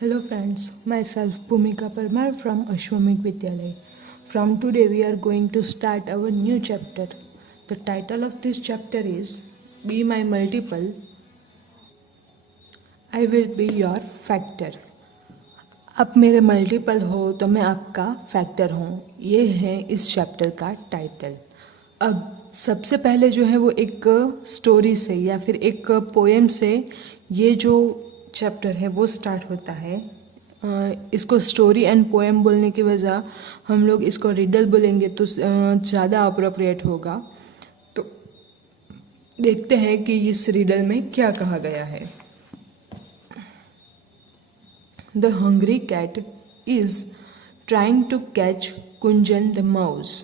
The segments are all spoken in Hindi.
Hello friends, myself Bhumika Parmar from Ashwamik Vidyalaya. From today we are going to start our new chapter. The title of this chapter is Be My Multiple, I Will Be Your Factor. आप मेरे मल्टीपल हो तो मैं आपका फैक्टर हूँ, ये है इस चैप्टर का टाइटल। अब सबसे पहले जो है वो एक स्टोरी से या फिर एक पोएम से ये जो चैप्टर है वो स्टार्ट होता है। इसको स्टोरी एंड पोएम बोलने की वजह हम लोग इसको रिडल बोलेंगे तो ज़्यादा अप्रोप्रिएट होगा। तो देखते हैं कि इस रिडल में क्या कहा गया है। The hungry cat is trying to catch Kunjan the mouse.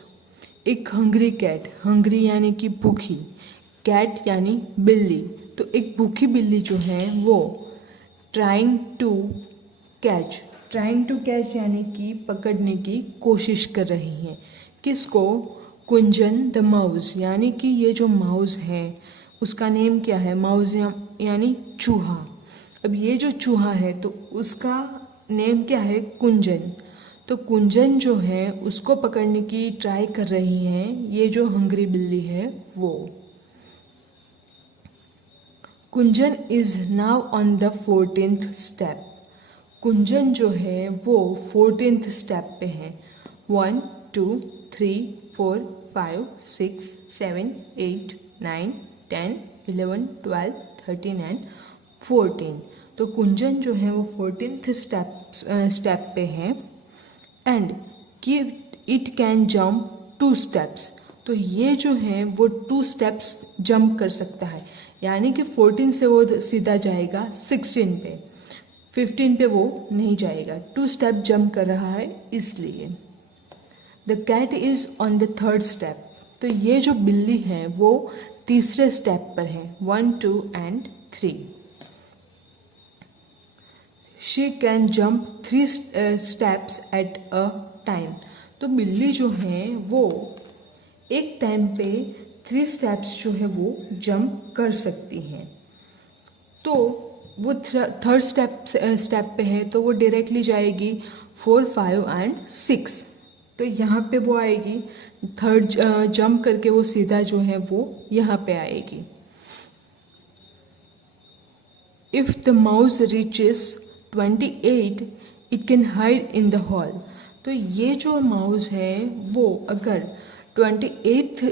एक हंग्री कैट, हंग्री यानी कि भूखी, कैट यानी बिल्ली, तो एक भूखी बिल्ली जो है वो ट्राइंग टू कैच यानी कि पकड़ने की कोशिश कर रही है। किसको? कुंजन द माउस, यानी कि ये जो माउस है उसका नेम क्या है? माउस यानी चूहा। अब ये जो चूहा है तो उसका नेम क्या है? कुंजन। तो कुंजन जो है उसको पकड़ने की ट्राई कर रही है ये जो हंग्री बिल्ली है वो। Kunjan is now on the 14th step. Kunjan जो है वो 14th स्टेप पे है। 1 2 3 4 5 6 7 8 9 10 11 12 13 एंड 14। तो कुंजन जो है वो 14th स्टेप पे है एंड कि इट कैन जम्प 2 स्टेप्स। तो ये जो है वो 2 स्टेप्स जंप कर सकता है, यानी कि 14 से वो सीधा जाएगा 16 पे, 15 पे वो नहीं जाएगा। 2 स्टेप जंप कर रहा है इसलिए। The cat is on the 3rd step. तो ये जो बिल्ली है वो तीसरे स्टेप पर है, 1 2 and 3। She can jump 3 steps at a time. तो बिल्ली जो है वो एक टाइम पे 3 स्टेप्स जो है वो जंप कर सकती हैं। तो वो 3rd स्टेप पे है तो वो डायरेक्टली जाएगी 4 5 एंड 6। तो यहाँ पे वो आएगी 3rd जंप करके वो सीधा जो है वो यहाँ पे आएगी। If the mouse reaches 28 it can hide in the hall. तो ये जो माउस है वो अगर 28th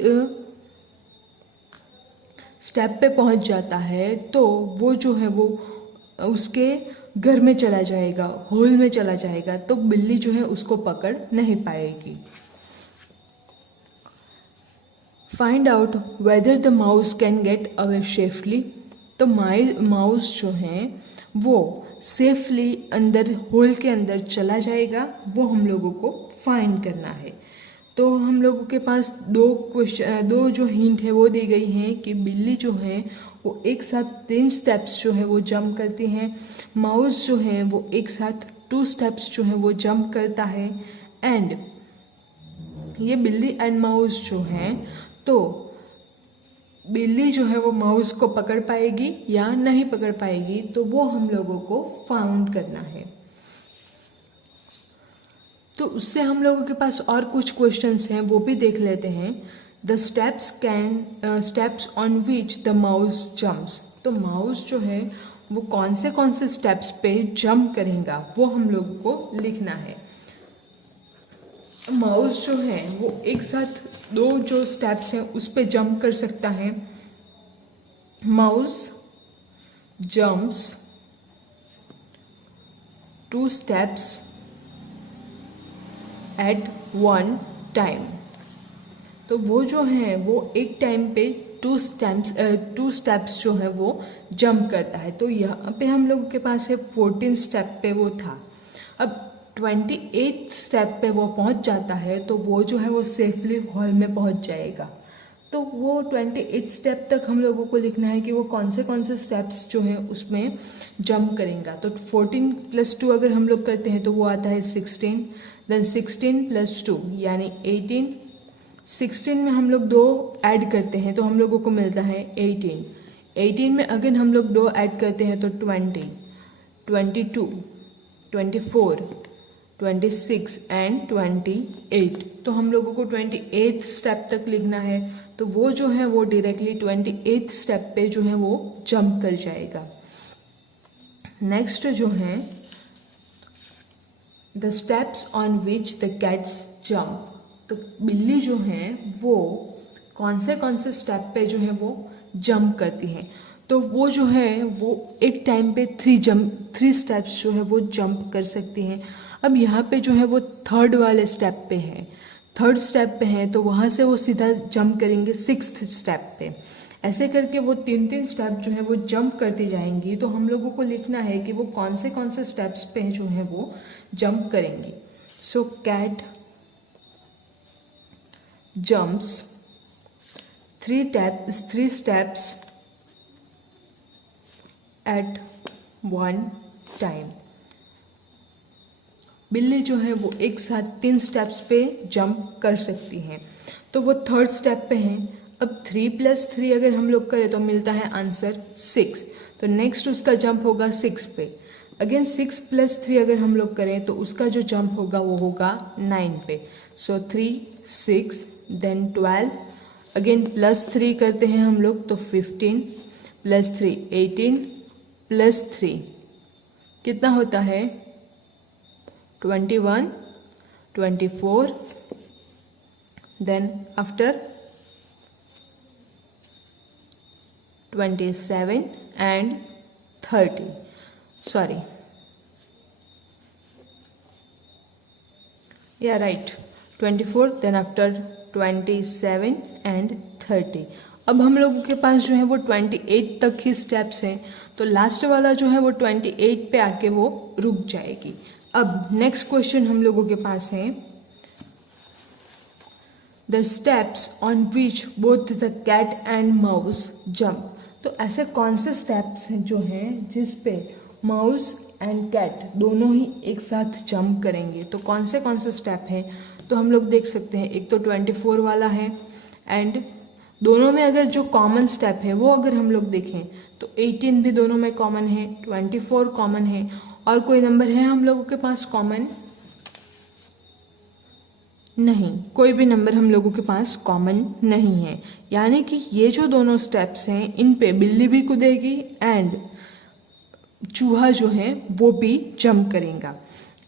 स्टेप पे पहुंच जाता है तो वो जो है वो उसके घर में चला जाएगा, होल में चला जाएगा, तो बिल्ली जो है उसको पकड़ नहीं पाएगी। Find out whether the mouse can get away safely. तो माउस जो है वो सेफली अंदर होल के अंदर चला जाएगा, वो हम लोगों को फाइंड करना है। तो हम लोगों के पास दो जो हिंट है वो दी गई हैं कि बिल्ली जो है वो एक साथ 3 स्टेप्स जो है वो जंप करती हैं, माउस जो है वो एक साथ 2 स्टेप्स जो है वो जंप करता है एंड ये बिल्ली एंड माउस जो है तो बिल्ली जो है वो माउस को पकड़ पाएगी या नहीं पकड़ पाएगी, तो वो हम लोगों को फाउंड करना है। तो उससे हम लोगों के पास और कुछ क्वेश्चंस हैं वो भी देख लेते हैं। The steps on which the mouse jumps. तो माउस जो है वो कौन से स्टेप्स पे जंप करेगा वो हम लोगों को लिखना है। माउस जो है वो एक साथ 2 जो स्टेप्स हैं उस पे जंप कर सकता है। Mouse jumps 2 steps at 1 time. तो वो जो है वो एक टाइम पे 2 स्टेप्स जो है वो जंप करता है। तो यहाँ पे हम लोगों के पास है 14 स्टेप पे वो था। अब 28 स्टेप पे वो पहुँच जाता है तो वो जो है वो सेफली हॉल में पहुँच जाएगा। तो वो 28 स्टेप तक हम लोगों को लिखना है कि वो कौन से स्टेप्स जो हैं उसमें जंप करेगा। तो 14 + 2 अगर हम लोग करते हैं तो वो आता है 16, देन 16 + 2 यानी 18। 16 में हम लोग 2 ऐड करते हैं तो हम लोगों को मिलता है 18। 18 में अगर हम लोग 2 ऐड करते हैं तो 20, 22, 24, 26 एंड 28। तो हम लोगों को 28th स्टेप तक लिखना है, तो वो जो है वो डायरेक्टली 28th स्टेप पे जो है वो जंप कर जाएगा। नेक्स्ट जो है the steps on which the cats jump. तो बिल्ली जो है वो कौन से स्टेप पे जो है वो जंप करती है। तो वो जो है वो एक टाइम पे 3 स्टेप्स जो है वो जंप कर सकती हैं। अब यहाँ पे जो है वो थर्ड वाले स्टेप पे है, थर्ड स्टेप पे है, तो वहाँ से वो सीधा जंप करेंगे 6th स्टेप पे। ऐसे करके वो 3 स्टेप जो है वो जंप करती जाएंगी। तो हम लोगों को लिखना है कि वो कौन से स्टेप्स पे जो है वो जंप करेंगी। सो cat jumps 3 steps at one time। बिल्ली जो है वो एक साथ 3 स्टेप्स पे जंप कर सकती हैं। तो वो थर्ड स्टेप पे हैं। अब 3 + 3 अगर हम लोग करें तो मिलता है आंसर 6। तो नेक्स्ट उसका जंप होगा 6 पे। अगेन 6 + 3 अगर हम लोग करें तो उसका जो जंप होगा वो होगा 9 पे। सो 3, 6, देन 12, अगेन +3 करते हैं हम लोग तो 15 + 3 18 + 3 कितना होता है 21, 24, देन आफ्टर 27 एंड 30। सॉरी, या राइट, 24, देन आफ्टर 27 एंड 30। अब हम लोगों के पास जो है वो 28 तक ही स्टेप्स हैं। तो लास्ट वाला जो है वो 28 पे आके वो रुक जाएगी। अब नेक्स्ट क्वेश्चन हम लोगों के पास है the steps on which both the cat and mouse jump. तो ऐसे कौन से स्टेप्स हैं जो हैं जिस पे माउस एंड कैट दोनों ही एक साथ जंप करेंगे। तो कौन से स्टेप हैं तो हम लोग देख सकते हैं। एक तो 24 वाला है, एंड दोनों में अगर जो कॉमन स्टेप है वो अगर हम लोग देखें तो 18 भी दोनों में कॉमन है, 24 कॉमन है, और कोई नंबर है हम लोगों के पास कॉमन नहीं, कोई भी नंबर हम लोगों के पास कॉमन नहीं है। यानी कि ये जो दोनों स्टेप्स हैं इन पे बिल्ली भी कूदेगी एंड चूहा जो है वो भी जंप करेगा।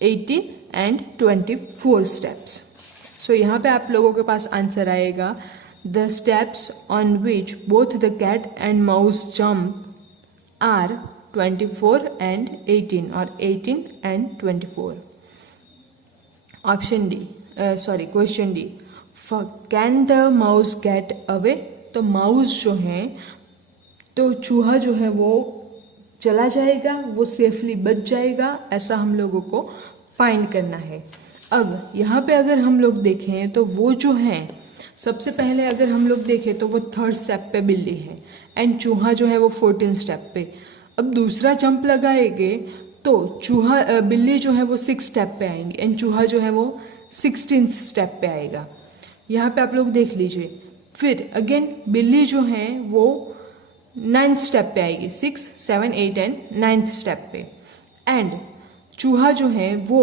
18 एंड 24 स्टेप्स। सो यहाँ पे आप लोगों के पास आंसर आएगा the steps on which both the cat and mouse jump are 24 and 18 और 18 and 24। Option D, sorry question D, can the mouse get away. तो माउस जो है तो चूहा जो है वो चला जाएगा, वो सेफली बच जाएगा, ऐसा हम लोगों को फाइंड करना है। अब यहाँ पे अगर हम लोग देखें तो वो जो है सबसे पहले अगर हम लोग देखें तो वो थर्ड स्टेप पे बिल्ली है एंड चूहा जो है वो 14 स्टेप पे। अब दूसरा जंप लगाएंगे तो चूहा बिल्ली जो है वो 6 स्टेप पे आएंगे एंड चूहा जो है वो 16th स्टेप पे आएगा। यहाँ पे आप लोग देख लीजिए। फिर अगेन बिल्ली जो है वो 9th स्टेप पे आएगी, 6, 7, 8 एंड 9th स्टेप पे, एंड चूहा जो है वो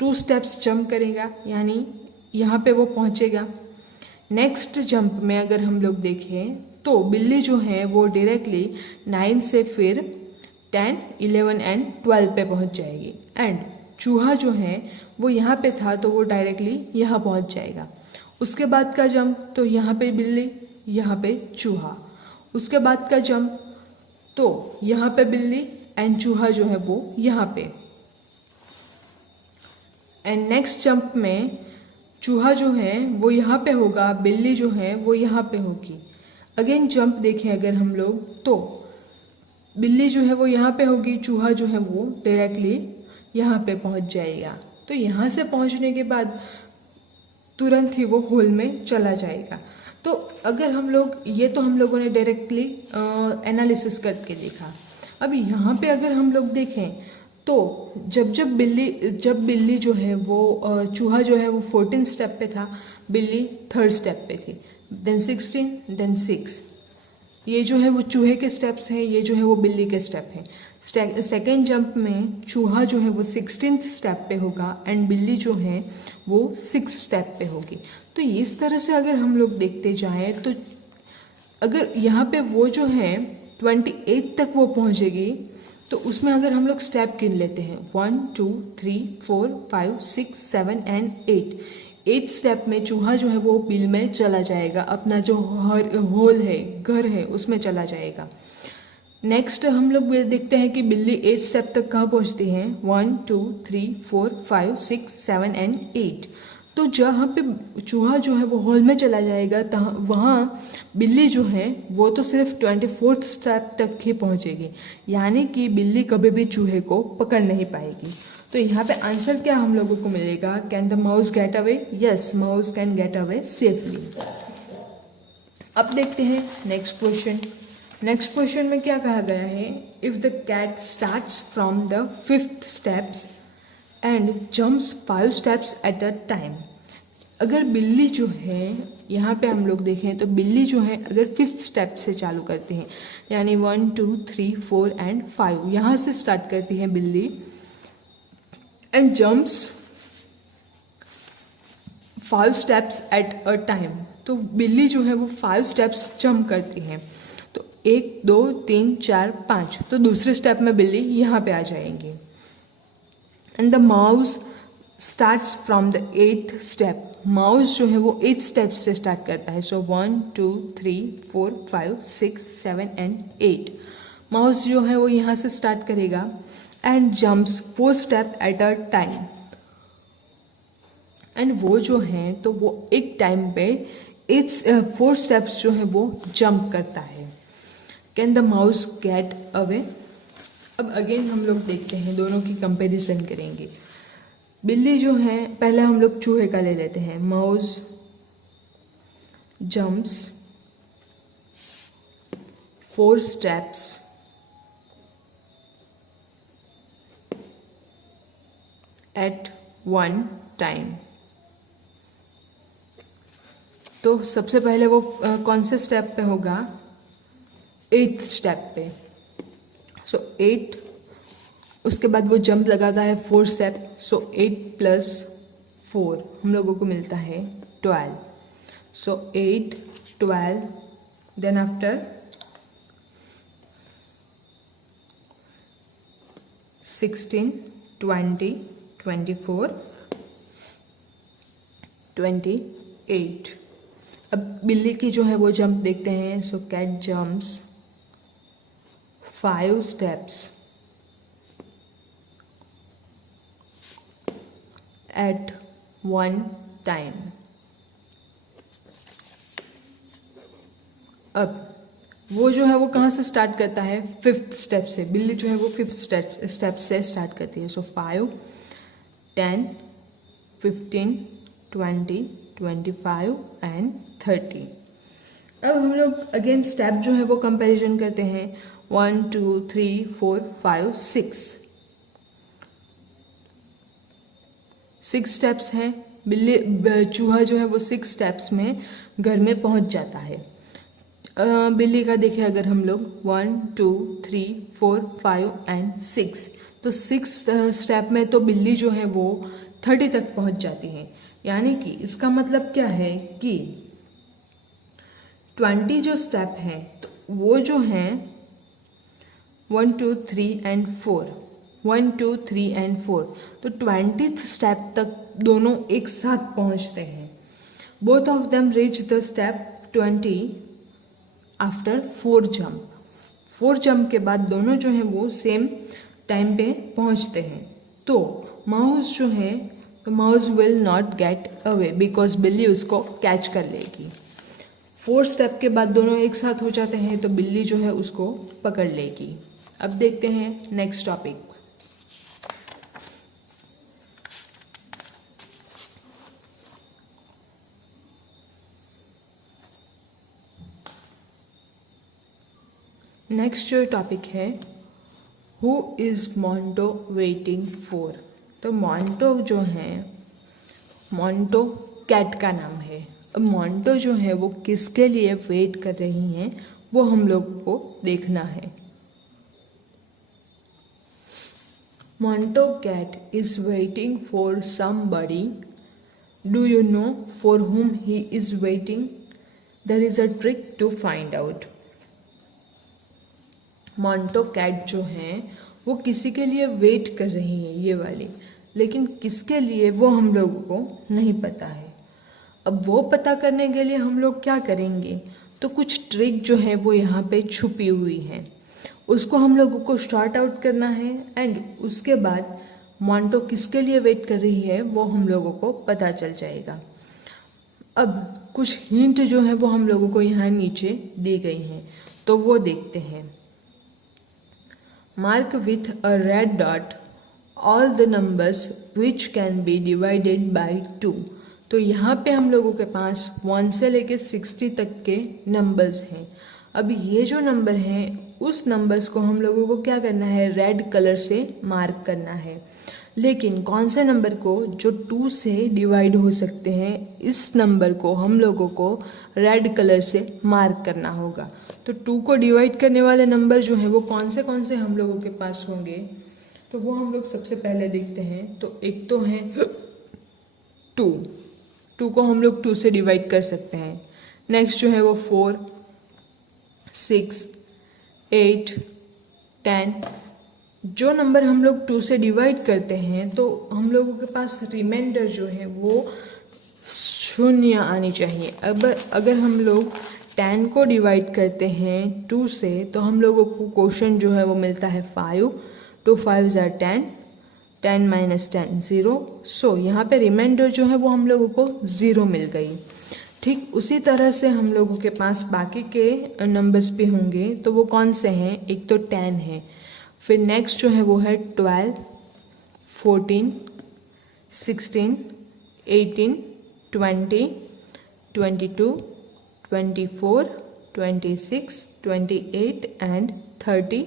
2 स्टेप्स जंप करेगा, यानी यहाँ पे वो पहुँचेगा। नेक्स्ट जंप में अगर हम लोग देखें तो बिल्ली जो है वो डायरेक्टली 9 से फिर 10, 11 एंड 12 पे पहुँच जाएगी, एंड चूहा जो है वो यहाँ पे था तो वो डायरेक्टली यहाँ पहुँच जाएगा। उसके बाद का जंप तो यहाँ पे बिल्ली, यहाँ पे चूहा। उसके बाद का जंप तो यहाँ पे बिल्ली एंड चूहा जो है वो यहाँ पे, एंड नेक्स्ट जंप में चूहा जो है वो यहाँ पे होगा, बिल्ली जो है वो यहाँ पे होगी। अगेन जंप देखें अगर हम लोग तो बिल्ली जो है वो यहाँ पे होगी, चूहा जो है वो डायरेक्टली यहाँ पे पहुँच जाएगा। तो यहाँ से पहुँचने के बाद तुरंत ही वो होल में चला जाएगा। तो अगर हम लोग ये तो हम लोगों ने डायरेक्टली एनालिसिस करके देखा। अब यहाँ पे अगर हम लोग देखें तो जब बिल्ली जो है वो चूहा जो है वो 14 स्टेप पे था, बिल्ली 3rd स्टेप पे थी, देन 16, देन 6। ये जो है वो चूहे के स्टेप्स हैं, ये जो है वो बिल्ली के स्टेप हैं। सेकेंड जंप में चूहा जो है वो 16th स्टेप पे होगा एंड बिल्ली जो है वो 6th स्टेप पे होगी। तो इस तरह से अगर हम लोग देखते जाएं तो अगर यहाँ पे वो जो है 28 तक वो पहुँचेगी, तो उसमें अगर हम लोग स्टेप गिन लेते हैं 1 2 3 4 5 6 7 एंड 8 स्टेप में चूहा जो है वो बिल में चला जाएगा, अपना जो होल है, घर है, उसमें चला जाएगा। नेक्स्ट हम लोग देखते हैं कि बिल्ली 8 स्टेप तक कहाँ पहुँचती है, 1 2 3 4 5 6 7 एंड 8। तो जहाँ पे चूहा जो है वो हॉल में चला जाएगा वहाँ बिल्ली जो है वो तो सिर्फ 24th स्टेप तक ही पहुँचेगी, यानी कि बिल्ली कभी भी चूहे को पकड़ नहीं पाएगी। तो यहाँ पे आंसर क्या हम लोगों को मिलेगा, can the mouse get away? Yes, mouse can get away safely. अब देखते हैं नेक्स्ट क्वेश्चन। नेक्स्ट क्वेश्चन में क्या कहा गया है, if the cat starts from the 5th steps and jumps 5 steps at a time. अगर बिल्ली जो है, यहाँ पे हम लोग देखें तो बिल्ली जो है अगर 5th स्टेप से चालू करते हैं, यानी 1 2 3 4 एंड 5, यहाँ से स्टार्ट करती है बिल्ली and jumps 5 steps at a time. तो बिल्ली जो है वो 5 स्टेप्स जंप करती है, तो 1 2 3 4 5, तो दूसरे स्टेप में बिल्ली यहाँ पे आ जाएंगी। And the mouse starts from the 8th step. Mouse जो है वो 8th स्टेप से स्टार्ट करता है, सो 1 2 3 4 5 6 7 एंड 8। माउस जो है वो यहाँ से स्टार्ट करेगा and jumps 4 step at a time. And वो जो है तो वो एक टाइम पे 4 स्टेप्स जो है वो जंप करता है। Can the mouse get away? अब अगेन हम लोग देखते हैं, दोनों की कंपैरिजन करेंगे। बिल्ली जो है, पहले हम लोग चूहे का ले लेते हैं। Mouse jumps 4 steps at 1 time. तो सबसे पहले वो कौन से स्टेप पे होगा, 8th स्टेप पे। सो 8, उसके बाद वो जंप लगाता है 4 स्टेप, सो 8 + 4 हम लोगों को मिलता है 12। सो 8 12, देन आफ्टर 16 20 24 28। अब बिल्ली की जो है वो जंप देखते हैं। So cat jumps 5 steps at 1 time. अब वो जो है वो कहाँ से स्टार्ट करता है, 5th स्टेप से। बिल्ली जो है वो 5th स्टेप से स्टार्ट करती है। सो 5 10 15 20 25 एंड 30। अब हम लोग अगेन स्टेप जो है वो कंपैरिजन करते हैं। 1 2 3 4 5 6 स्टेप्स हैं। बिल्ली चूहा जो है वो 6 स्टेप्स में घर में पहुंच जाता है। बिल्ली का देखें अगर हम लोग 1 2 3 4 5 एंड 6, तो 6 स्टेप में तो बिल्ली जो है वो 30 तक पहुंच जाती है। यानी कि इसका मतलब क्या है कि 20 जो स्टेप हैं तो वो जो हैं 1 2 3 एंड 4, 1 2 3 एंड 4, तो 20th स्टेप तक दोनों एक साथ पहुंचते हैं। Both of them reach the step 20 after 4 jump. 4 jump के बाद दोनों जो हैं वो सेम टाइम पे पहुंचते हैं। तो माउस जो है, तो mouse will not get away because बिल्ली उसको कैच कर लेगी। 4 स्टेप के बाद दोनों एक साथ हो जाते हैं, तो बिल्ली जो है उसको पकड़ लेगी। अब देखते हैं नेक्स्ट टॉपिक। नेक्स्ट जो टॉपिक है, who is Monte waiting for. तो मोंटो जो है, मोंटो कैट का नाम है। अब मोंटो जो है वो किसके लिए वेट कर रही हैं वो हम लोग को देखना है। Monto cat is waiting for somebody. Do you know for whom he is waiting? There is a trick to find out. Monto cat जो है वो किसी के लिए वेट कर रही है, ये वाली, लेकिन किसके लिए वो हम लोगों को नहीं पता है। अब वो पता करने के लिए हम लोग क्या करेंगे, तो कुछ ट्रिक जो है वो यहाँ पे छुपी हुई है, उसको हम लोगों को स्टार्ट आउट करना है एंड उसके बाद मॉन्टो किसके लिए वेट कर रही है वो हम लोगों को पता चल जाएगा। अब कुछ हिंट जो है वो हम लोगों को यहाँ नीचे दी गई हैं, तो वो देखते हैं। Mark with a red dot all the numbers which can be divided by 2। तो यहाँ पे हम लोगों के पास 1 से लेके 60 तक के नंबर्स हैं। अब ये जो नंबर हैं उस नंबर्स को हम लोगों को क्या करना है, रेड कलर से मार्क करना है। लेकिन कौन से नंबर को जो 2 से डिवाइड हो सकते हैं, इस नंबर को हम लोगों को रेड कलर से मार्क करना होगा। तो 2 को डिवाइड करने वाले नंबर जो हैं वो कौन से हम लोगों के पास होंगे, तो वो हम लोग सबसे पहले देखते हैं। तो एक तो है 2 को हम लोग 2 से डिवाइड कर सकते हैं। नेक्स्ट जो है वो 4, 6, 8, 10। जो नंबर हम लोग 2 से डिवाइड करते हैं तो हम लोगों के पास रिमाइंडर जो है वो 0 आनी चाहिए। अब अगर हम लोग 10 को डिवाइड करते हैं 2 से, तो हम लोगों को क्वेश्चन जो है वो मिलता है 5, 2 5 are 10, 10 minus 10 0। सो यहाँ पे रिमाइंडर जो है वो हम लोगों को 0 मिल गई। ठीक उसी तरह से हम लोगों के पास बाकी के नंबर्स भी होंगे, तो वो कौन से हैं, एक तो 10 है, फिर नेक्स्ट जो है वो है 12, 14, 16, 18, 20, 22, 24, 26, 28 एंड 30,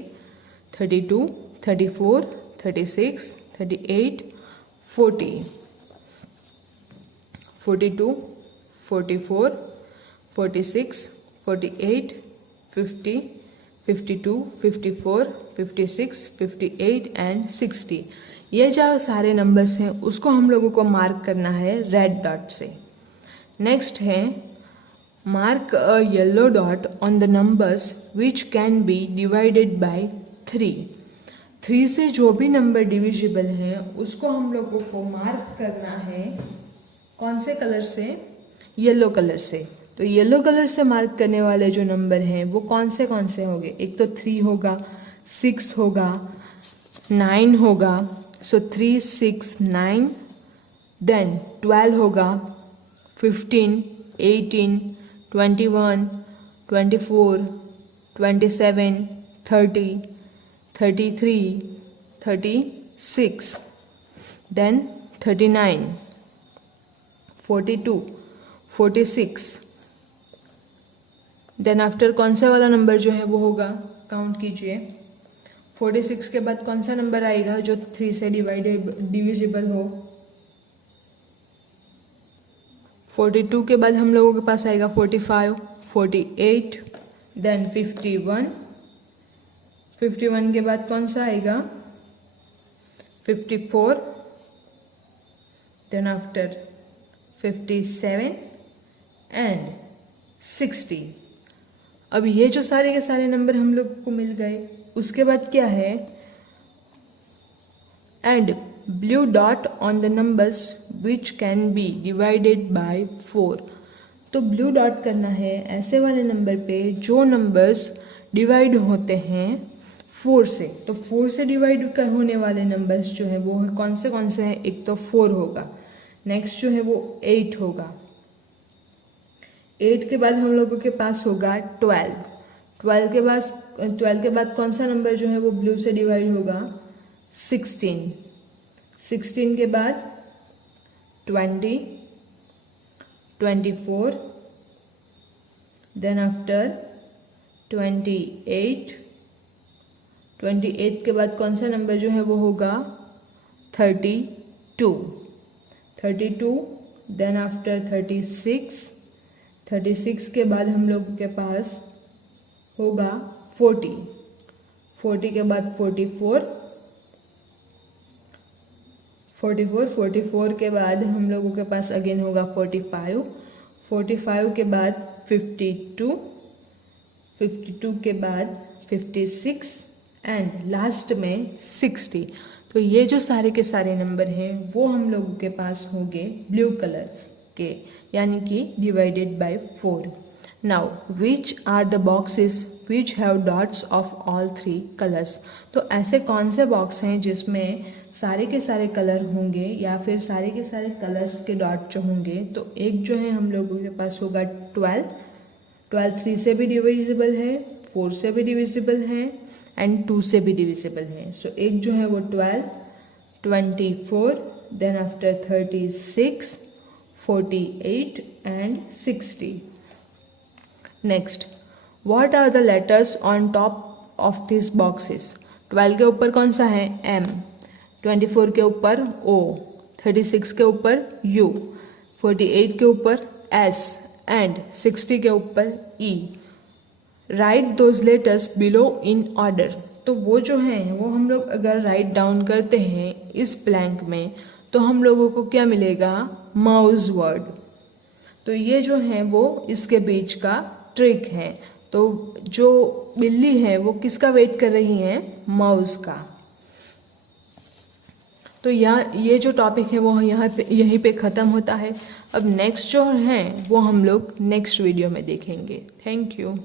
32, 34, 36, 38, 40, 42, 44, 46, 48, 50, 52, 54, 56, 58 एंड 60। ये जो सारे नंबर्स हैं उसको हम लोगों को मार्क करना है रेड डॉट से। नेक्स्ट है mark a yellow dot on the numbers which can be divided by 3। 3 से जो भी नंबर डिविजिबल है उसको हम लोगों को मार्क करना है कौन से कलर से, येलो कलर से। तो येलो कलर से मार्क करने वाले जो नंबर हैं वो कौन से होंगे, एक तो 3 होगा, 6 होगा, 9 होगा। सो 3, 6, 9, देन 12 होगा, 15, 18, 21, 24, 27, 30, 33, 36, then 39, 42, 46। देन आफ्टर कौन सा वाला नंबर जो है वो होगा, काउंट कीजिए। 46 के बाद कौन सा नंबर आएगा जो 3 से डिविजिबल हो। 42 के बाद हम लोगों के पास आएगा 45, 48, देन 51। 51 के बाद कौन सा आएगा, 54, देन आफ्टर 57 एंड 60। अब ये जो सारे के सारे नंबर हम लोग को मिल गए, उसके बाद क्या है, and blue dot on the numbers which can be divided by 4। तो ब्लू डॉट करना है ऐसे वाले नंबर पे जो नंबर्स डिवाइड होते हैं 4 से। तो 4 से डिवाइड होने वाले नंबर्स जो है वो कौन से हैं, एक तो 4 होगा, नेक्स्ट जो है वो 8 होगा, 8 के बाद हम लोगों के पास होगा 12, 12 के बाद कौन सा नंबर जो है वो ब्लू से डिवाइड होगा, 16, 16 के बाद 20, 24, देन आफ्टर 28, 28 के बाद कौन सा नंबर जो है वो होगा, 32, 32, देन आफ्टर 36, 36 के बाद हम लोगों के पास होगा 40, 40 के बाद 44, 44 के बाद हम लोगों के पास अगेन होगा 45 के बाद 52 के बाद 56 एंड लास्ट में 60। तो ये जो सारे के सारे नंबर हैं वो हम लोगों के पास होंगे ब्लू कलर के, यानी कि divided by 4। Now which are the boxes which have dots of all 3 colours. तो ऐसे कौन से बॉक्स हैं जिसमें सारे के सारे कलर होंगे या फिर सारे के सारे कलर्स के डॉट जो होंगे। तो एक जो है हम लोगों के पास होगा 12 3 से भी डिविजिबल है, 4 से भी डिविजिबल है एंड 2 से भी डिविजिबल है। सो एक जो है वो 12, 24, then after 36, 48 and 60। Next, what are the letters on top of this boxes. 12 के ऊपर कौन सा है, M, 24 के ऊपर O, 36 के ऊपर U, 48 के ऊपर S एंड 60 के ऊपर E। Right those letters below in order. तो वो जो है वो हम लोग अगर राइट डाउन करते हैं इस ब्लैंक में तो हम लोगों को क्या मिलेगा, माउस वर्ड। तो ये जो है वो इसके बीच का ट्रिक है। तो जो बिल्ली है वो किसका वेट कर रही है, माउस का। तो ये जो टॉपिक है वो यहीं पे ख़त्म होता है। अब नेक्स्ट जो है वो हम लोग नेक्स्ट वीडियो में देखेंगे। Thank you.